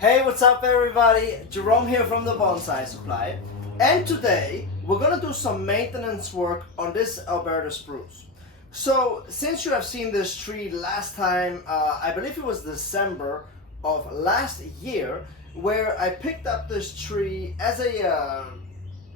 Hey, what's up everybody? Jerome here from the Bonsai Supply. And today, we're gonna do some maintenance work on this Alberta Spruce. So, since you have seen this tree last time, I believe it was December of last year, where I picked up this tree as a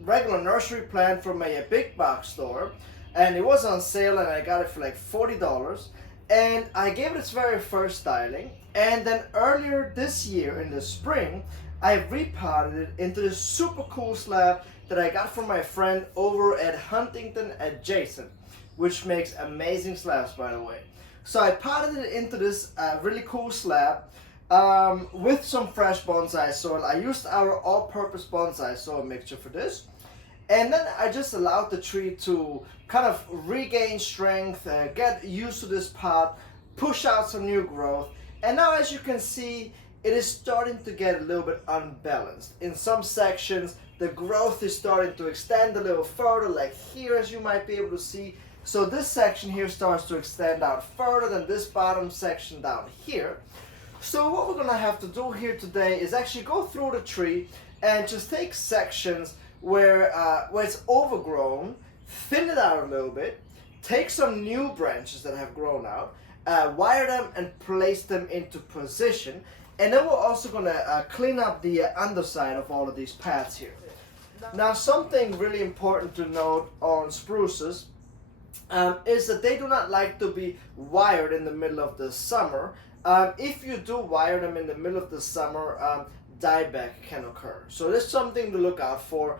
regular nursery plant from a big box store. And it was on sale and I got it for like $40. And I gave it its very first styling, and then earlier this year in the spring I repotted it into this super cool slab that I got from my friend over at Huntington Adjacent, which makes amazing slabs, by the way. So I potted it into this really cool slab with some fresh bonsai soil. I used our all-purpose bonsai soil mixture for this. And then I just allowed the tree to kind of regain strength, get used to this pot, push out some new growth. And now, as you can see, it is starting to get a little bit unbalanced. In some sections, the growth is starting to extend a little further, like here, as you might be able to see. So this section here starts to extend out further than this bottom section down here. So what we're gonna have to do here today is actually go through the tree and just take sections where it's overgrown, thin it out a little bit, take some new branches that have grown out, wire them and place them into position, and then we're also going to clean up the underside of all of these paths here. Now, something really important to note on spruces is that they do not like to be wired in the middle of the summer. If you do wire them in the middle of the summer, dieback can occur. So there's something to look out for.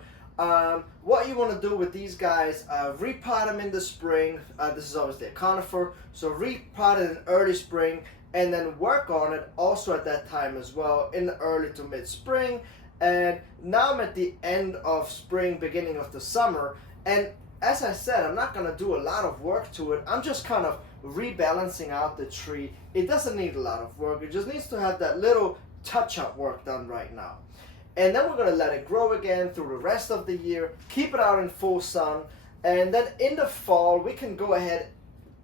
What you want to do with these guys, repot them in the spring. This is obviously a conifer, so repot it in early spring and then work on it also at that time as well in the early to mid spring. And now I'm at the end of spring, beginning of the summer, and as I said, I'm not going to do a lot of work to it. I'm just kind of rebalancing out the tree. It doesn't need a lot of work. It just needs to have that little touch-up work done right now. And then we're going to let it grow again through the rest of the year, keep it out in full sun, and then in the fall we can go ahead,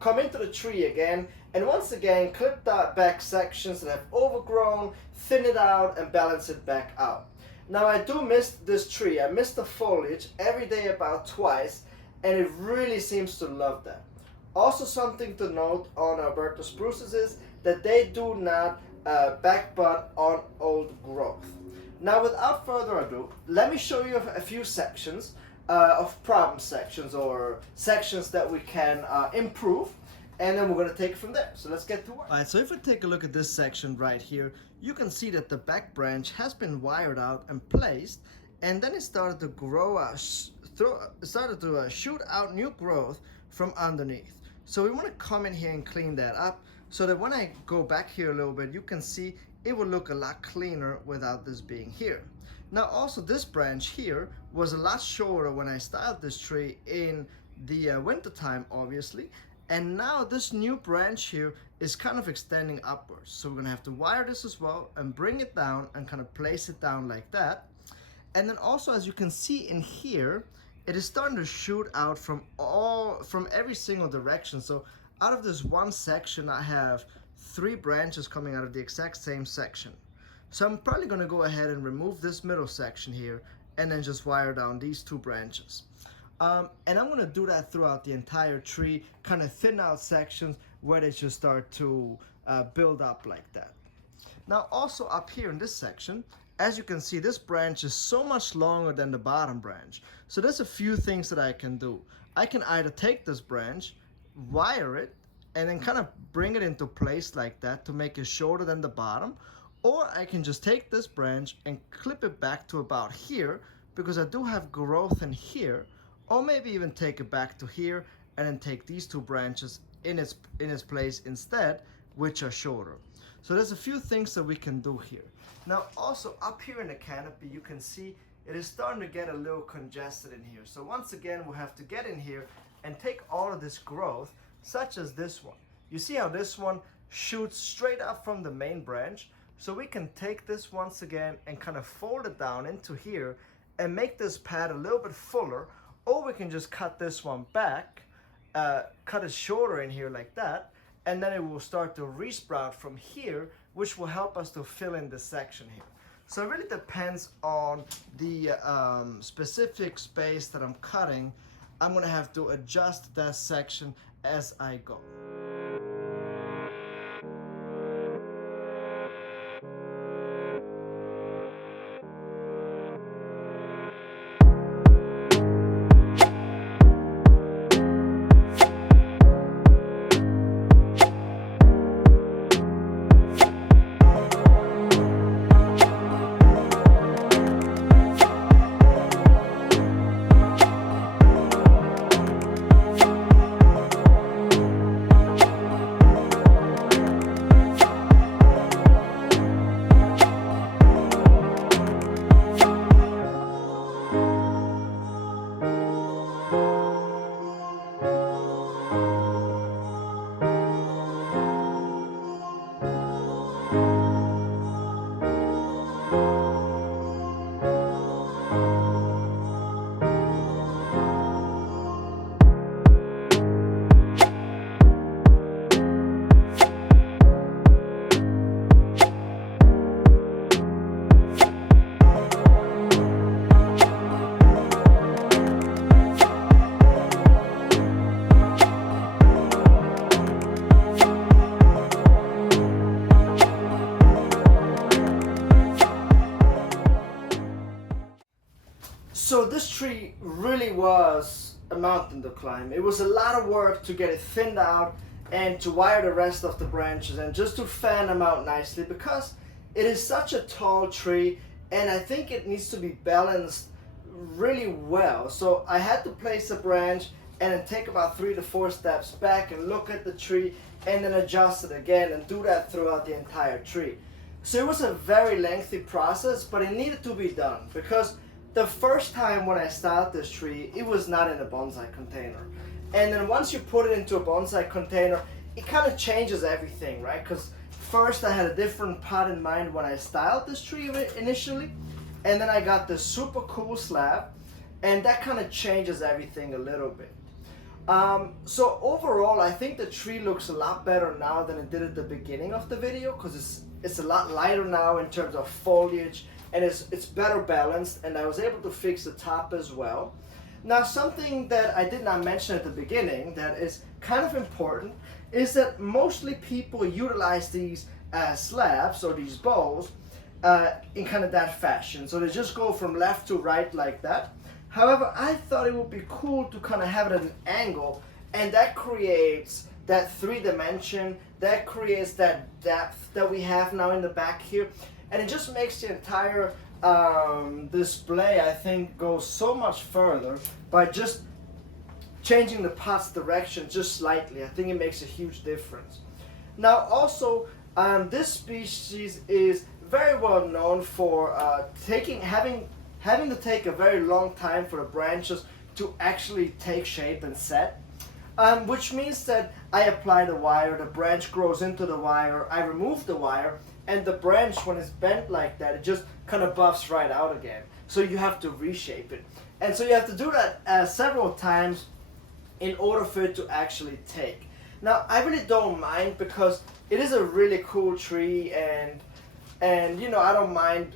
come into the tree again, and once again clip the back sections that have overgrown, thin it out, and balance it back out. Now, I do miss this tree. I miss the foliage every day about twice, and it really seems to love that. Also, something to note on Alberta spruces is that they do not backbud on old growth. Now, without further ado, let me show you a few sections of problem sections or sections that we can improve, and then we're going to take it from there. So let's get to work. Alright, so if we take a look at this section right here, you can see that the back branch has been wired out and placed, and then it started to grow, shoot out new growth from underneath. So we want to come in here and clean that up so that when I go back here a little bit, you can see it will look a lot cleaner without this being here. Now, also this branch here was a lot shorter when I styled this tree in the winter time, obviously, and now this new branch here is kind of extending upwards. So we're gonna have to wire this as well and bring it down and kind of place it down like that. And then also, as you can see in here, it is starting to shoot out from every single direction. So out of this one section, I have 3 branches coming out of the exact same section. So I'm probably going to go ahead and remove this middle section here and then just wire down these 2 branches. And I'm going to do that throughout the entire tree, kind of thin out sections where they just start to build up like that. Now, also up here in this section, as you can see, this branch is so much longer than the bottom branch. So there's a few things that I can do. I can either take this branch, wire it, and then kind of bring it into place like that to make it shorter than the bottom, or I can just take this branch and clip it back to about here because I do have growth in here, or maybe even take it back to here and then take these 2 branches in its place instead, which are shorter. So there's a few things that we can do here. Now, also up here in the canopy, you can see it is starting to get a little congested in here. So once again, we'll have to get in here and take all of this growth, such as this one. You see how this one shoots straight up from the main branch? So we can take this once again and kind of fold it down into here and make this pad a little bit fuller, or we can just cut this one back, cut it shorter in here like that, and then it will start to resprout from here, which will help us to fill in this section here. So it really depends on the specific space that I'm cutting. I'm gonna have to adjust that section as I go. So this tree really was a mountain to climb. It was a lot of work to get it thinned out and to wire the rest of the branches and just to fan them out nicely, because it is such a tall tree and I think it needs to be balanced really well. So I had to place a branch and then take about 3 to 4 steps back and look at the tree and then adjust it again and do that throughout the entire tree. So it was a very lengthy process, but it needed to be done because the first time when I started this tree, it was not in a bonsai container. And then once you put it into a bonsai container, it kind of changes everything, right? Because first I had a different pot in mind when I styled this tree initially, and then I got this super cool slab, and that kind of changes everything a little bit. So overall, I think the tree looks a lot better now than it did at the beginning of the video, because it's a lot lighter now in terms of foliage, and it's better balanced, and I was able to fix the top as well. Now, something that I did not mention at the beginning that is kind of important is that mostly people utilize these slabs or these bows in kind of that fashion. So they just go from left to right like that. However, I thought it would be cool to kind of have it at an angle, and that creates that 3-dimension, that creates that depth that we have now in the back here. And it just makes the entire display, I think, go so much further by just changing the pot's direction just slightly. I think it makes a huge difference. Now also, this species is very well known for having to take a very long time for the branches to actually take shape and set. Which means that I apply the wire, the branch grows into the wire, I remove the wire, and the branch, when it's bent like that, it just kind of buffs right out again. So you have to reshape it. And so you have to do that several times in order for it to actually take. Now, I really don't mind because it is a really cool tree, and you know, I don't mind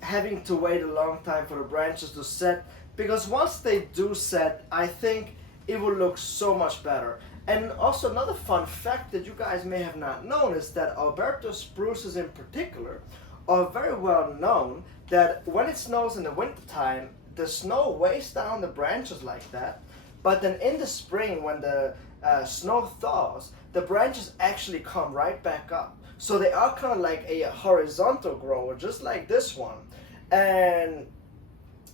having to wait a long time for the branches to set, because once they do set, I think it will look so much better. And also another fun fact that you guys may have not known is that Alberta spruces in particular are very well known that when it snows in the wintertime, the snow weighs down the branches like that, but then in the spring when the snow thaws, the branches actually come right back up. So they are kind of like a horizontal grower, just like this one. And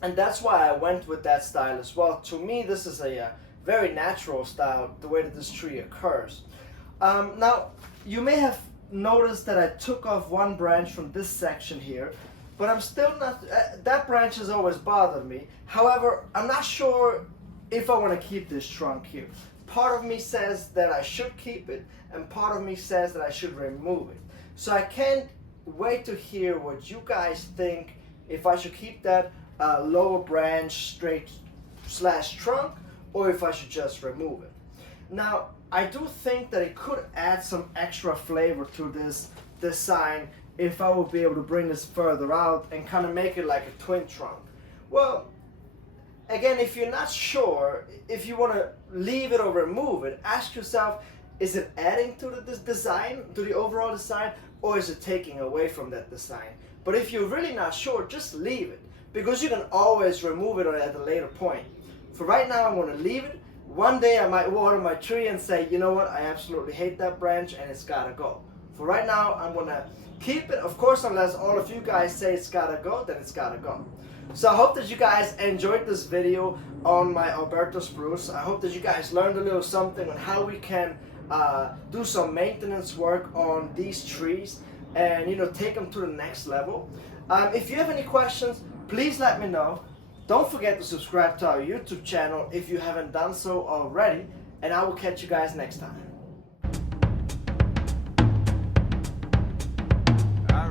that's why I went with that style as well. To me, this is a very natural style, the way that this tree occurs. Now, you may have noticed that I took off one branch from this section here, but I'm still not, that branch has always bothered me. However, I'm not sure if I want to keep this trunk here. Part of me says that I should keep it, and part of me says that I should remove it. So I can't wait to hear what you guys think, if I should keep that lower branch straight / trunk, or if I should just remove it. Now, I do think that it could add some extra flavor to this design if I would be able to bring this further out and kind of make it like a twin trunk. Well, again, if you're not sure, if you want to leave it or remove it, ask yourself, is it adding to this design, to the overall design, or is it taking away from that design? But if you're really not sure, just leave it, because you can always remove it at a later point. For right now, I'm going to leave it. One day I might water my tree and say, you know what, I absolutely hate that branch and it's got to go. For right now, I'm going to keep it. Of course, unless all of you guys say it's got to go, then it's got to go. So I hope that you guys enjoyed this video on my Alberta Spruce. I hope that you guys learned a little something on how we can do some maintenance work on these trees and, you know, take them to the next level. If you have any questions, please let me know. Don't forget to subscribe to our YouTube channel if you haven't done so already, and I will catch you guys next time. All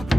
right.